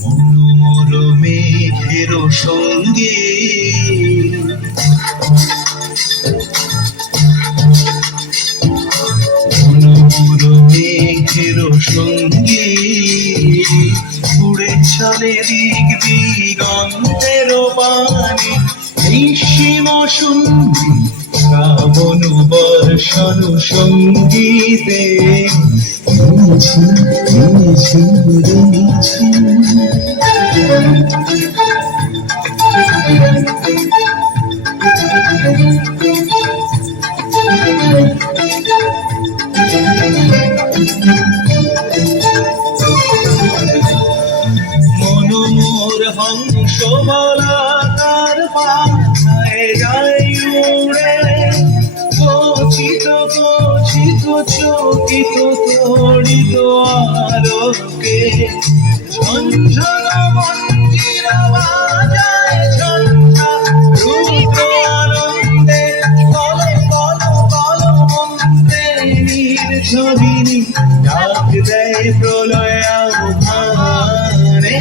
মনোমর মেঘের সঙ্গে মনোমর মেঘের সঙ্গে উড়ে চলে দিক দিগন্তের পানে নিঃসীম শুনবি শ্রাবণ বর্ষণ সঙ্গীতে মনোমোর হংস বলাকার পায়ে যায় উড়ে গচিত গচিত চকিত তড়িত আলোকে ঝঞ্ঝন মঞ্জির বাজায় ঝঞ্ঝা রুদ্র আনন্দে কলে কল কল মন্ত্রে নির্ঝরিণী ডাক দেয় প্রলয় আহ্বানে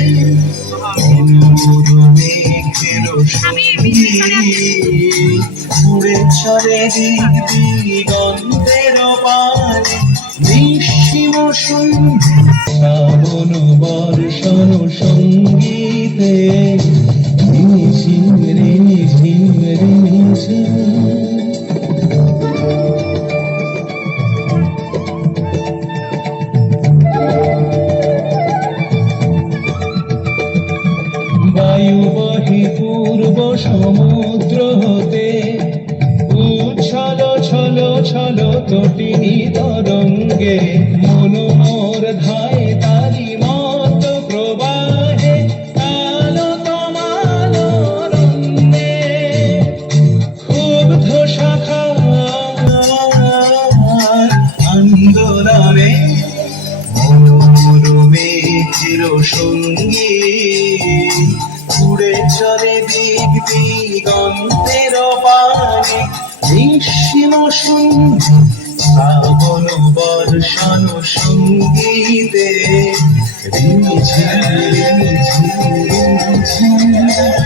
মনোমর মেঘের সঙ্গে উড়ে চলে দিক দিগন্তের পানে নিঃসীম শুনবি শ্রাবণ বর্ষণ সঙ্গীতে ঝিম ঝিম বায়ু বহি পূর্ব সমুদ্র হতে উচ্ছল ছল ছল তটিনী তরঙ্গে মনোমর ধায় তারি মত প্রবাহে কালো তমালরণ্যে ক্ষুব্ধ শাখা আন্দোলনে মনোমর মেঘের সঙ্গে উড়ে চলে দিক দিগন্তের পানে নিঃসীম শুনবি শ্রাবণ বর্ষণ সঙ্গীতে রিমি ঝিম রিমি ঝিম রিমি ঝিম